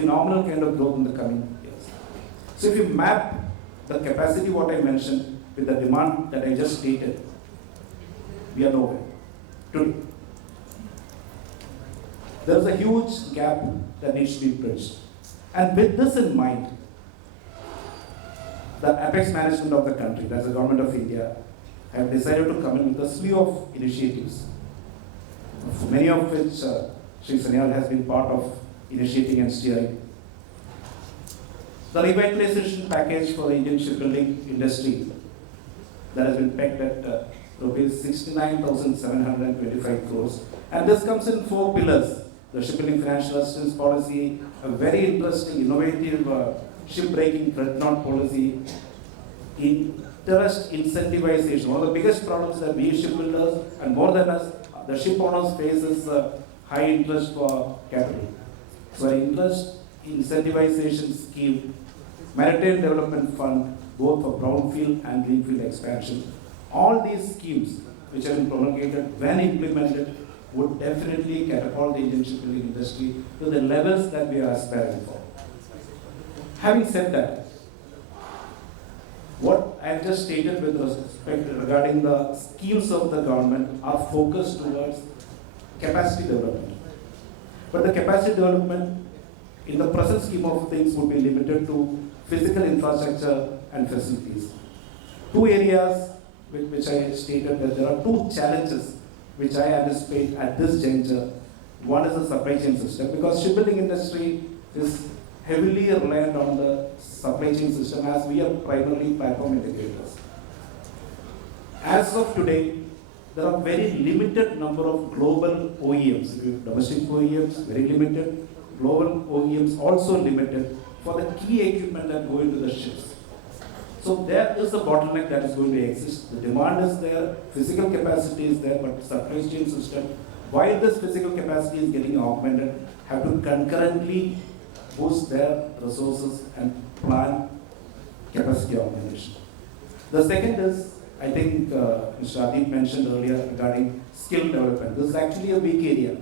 phenomenal kind of growth in the coming years. So if you map the capacity what I mentioned with the demand that I just stated, we are nowhere today. There is a huge gap that needs to be bridged. And with this in mind, the apex management of the country, that's the government of India, have decided to come in with a slew of initiatives, many of which Sri Sanyal has been part of initiating and steering. The revitalization package for the Indian shipbuilding industry that has been pegged at rupees 69,725 crores. And this comes in 4 pillars. The shipbuilding financial assistance policy, a very interesting, innovative shipbreaking dreadnought policy, interest incentivization. One of the biggest problems that we shipbuilders and more than us, the ship owners face is high interest for capital. So an interest incentivization scheme, maritime development fund, both for brownfield and greenfield expansion. All these schemes which have been promulgated, when implemented, would definitely catapult the Indian shipbuilding industry to the levels that we are aspiring for. Having said that, what I have just stated with respect regarding the schemes of the government are focused towards capacity development. But the capacity development in the present scheme of things would be limited to physical infrastructure and facilities. 2 areas which I stated that there are 2 challenges which I anticipate at this juncture. One is the supply chain system, because shipbuilding industry is heavily reliant on the supply chain system as we are primarily platform integrators. As of today, there are very limited number of global OEMs, domestic OEMs, very limited, global OEMs also limited for the key equipment that go into the ships. So there is a bottleneck that is going to exist. The demand is there, physical capacity is there, but supply chain system, while this physical capacity is getting augmented, have to concurrently boost their resources and plan capacity augmentation. The second is, I think Mr. Adib mentioned earlier regarding skill development. This is actually a weak area.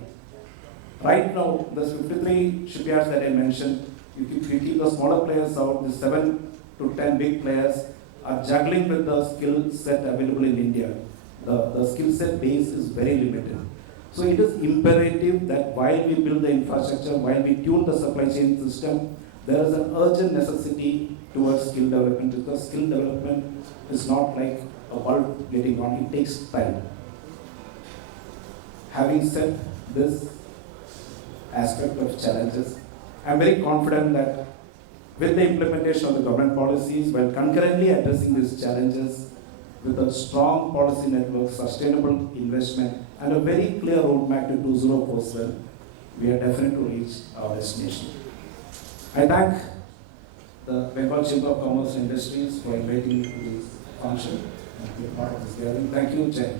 Right now, the 53 shipyards that I mentioned, if you keep the smaller players out, the 7 to 10 big players are juggling with the skill set available in India. The skill set base is very limited. So it is imperative that while we build the infrastructure, while we tune the supply chain system, there is an urgent necessity towards skill development, because skill development is not like a bulb getting on, it takes time. Having said this aspect of challenges, I am very confident that with the implementation of the government policies, while concurrently addressing these challenges with a strong policy network, sustainable investment, and a very clear roadmap to 2047, we are definitely to reach our destination. I thank the Bengal Chamber of Commerce and Industries for inviting me to this function and be a part of this gathering. Thank you, Chair.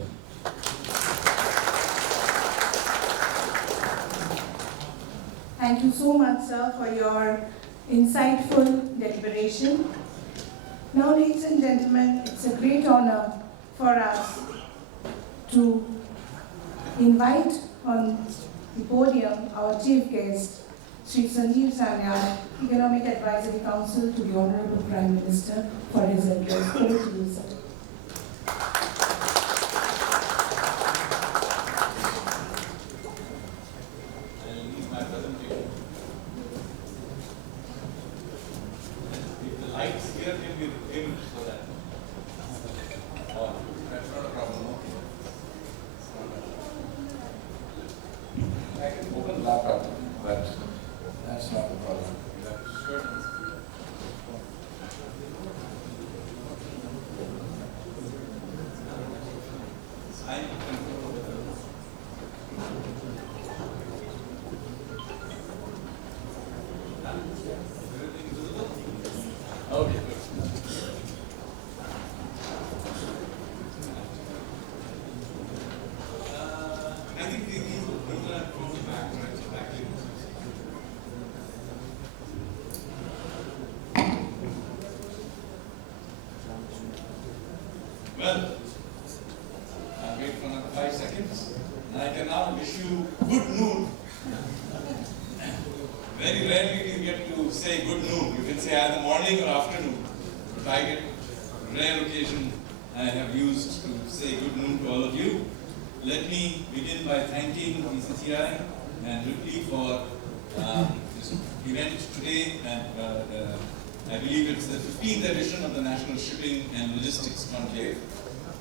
Thank you so much, sir, for your insightful deliberation. Now, ladies and gentlemen, it's a great honor for us to invite on the podium our chief guest, Sri Sanjeev Sanyal, Economic Advisory Council to the Honorable Prime Minister, for his address. Over to you, sir. Well, I'll wait for another 5 seconds, and I can now wish you good noon. Very rarely rarely do you get to say good noon. You can say either morning or afternoon. But I get rare occasion I have used to say good noon to all of you. Let me begin by thanking BCC&I and Ripley for this event today. And I believe it's the 15th edition of the National Shipping and Logistics Conclave.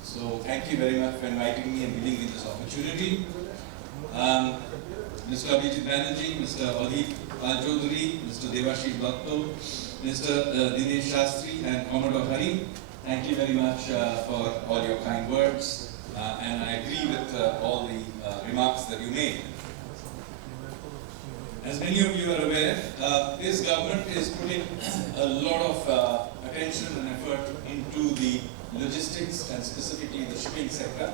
So thank you very much for inviting me and giving me this opportunity. Mr. Abhijit Banerjee, Mr. Adip Al-Jodhuri, Mr. Devashish Bhatto, Mr. Dinesh Shastri and Commodore Hari, thank you very much for all your kind words. And I agree with all the remarks that you made. As many of you are aware, this government is putting a lot of attention and effort into the logistics and specifically the shipping sector.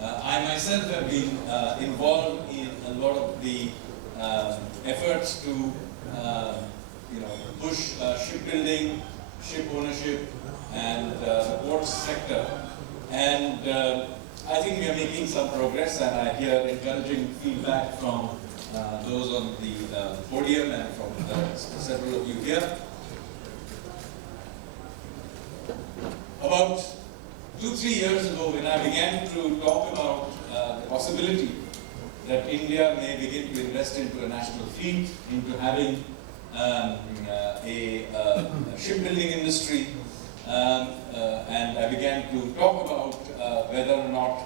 I myself have been involved in a lot of the efforts to push shipbuilding, ship ownership and the ports sector. And I think we are making some progress, and I hear encouraging feedback from those on the podium and from several of you here. About 2-3 years ago, when I began to talk about the possibility that India may begin to invest into a national fleet, into having a shipbuilding industry, and I began to talk about whether or not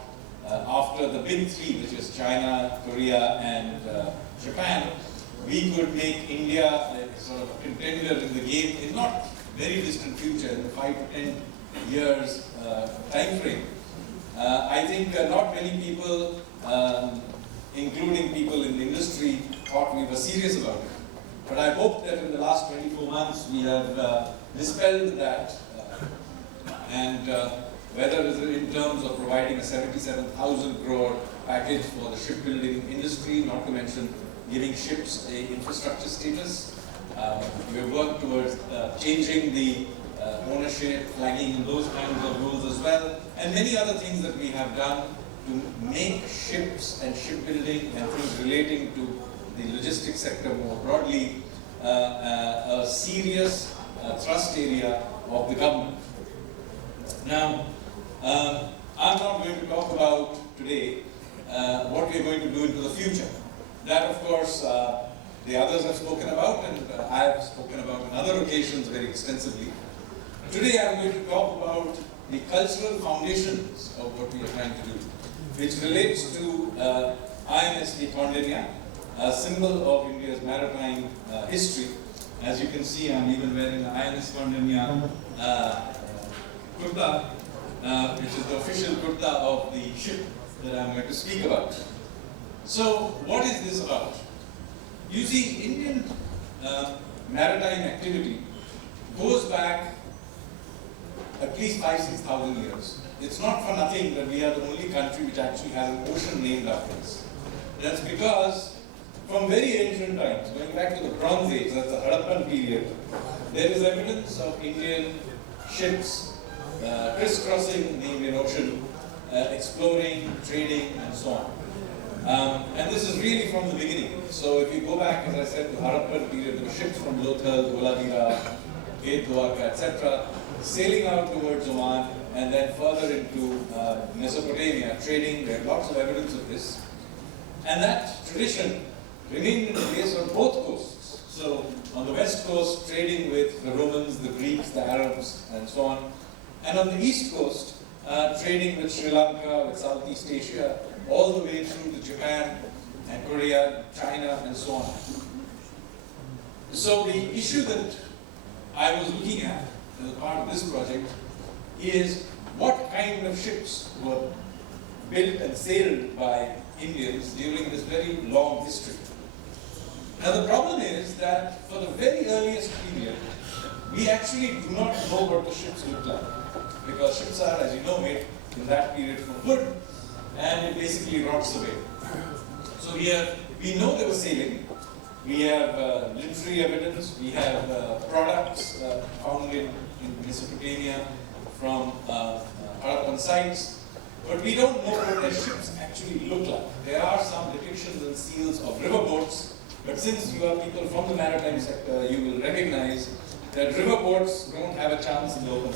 after the big three, which is China, Korea, and Japan, we could make India a sort of a contender in the game in not very distant future, in the 5 to 10 years time frame. I think not many people, including people in the industry, thought we were serious about it. But I hope that in the last 24 months we have dispelled that, and whether it's in terms of providing a 77,000 crore package for the shipbuilding industry, not to mention giving ships a infrastructure status. We have worked towards changing the ownership, flagging and those kinds of rules as well, and many other things that we have done to make ships and shipbuilding and things relating to the logistics sector more broadly a serious thrust area of the government. Now, I'm not going to talk about today what we're going to do into the future. That, of course, the others have spoken about, and I have spoken about on other occasions very extensively. Today I'm going to talk about the cultural foundations of what we are trying to do, which relates to INS Kondinya, a symbol of India's maritime history. As you can see, I'm even wearing the INS Kondinya kurta, which is the official kurta of the ship that I'm going to speak about. So, what is this about? You see, Indian maritime activity goes back at least 5,000-6,000 years. It's not for nothing that we are the only country which actually has an ocean named after us. That's because from very ancient times, going back to the Bronze Age, that's the Harappan period, there is evidence of Indian ships crisscrossing the Indian Ocean, exploring, trading, and so on. And this is really from the beginning. So if you go back, as I said, to the Harappan period, there were ships from Lothal, Dholadira, Gate Dwarka, etc., sailing out towards Oman and then further into Mesopotamia, trading. There are lots of evidence of this. And that tradition remained in place on both coasts. So on the west coast, trading with the Romans, the Greeks, the Arabs, and so on. And on the east coast, trading with Sri Lanka, with Southeast Asia, all the way through to Japan and Korea, China, and so on. So the issue that I was looking at as a part of this project is what kind of ships were built and sailed by Indians during this very long history. Now the problem is that for the very earliest period, we actually do not know what the ships look like. Because ships are, as you know, made in that period from wood, and it basically rots away. So here, we know they were sailing. We have literary evidence. We have products found in Mesopotamia from Harappan sites. But we don't know what their ships actually look like. There are some depictions and seals of riverboats, But since you are people from the maritime sector, you will recognize that river ports don't have a chance in the open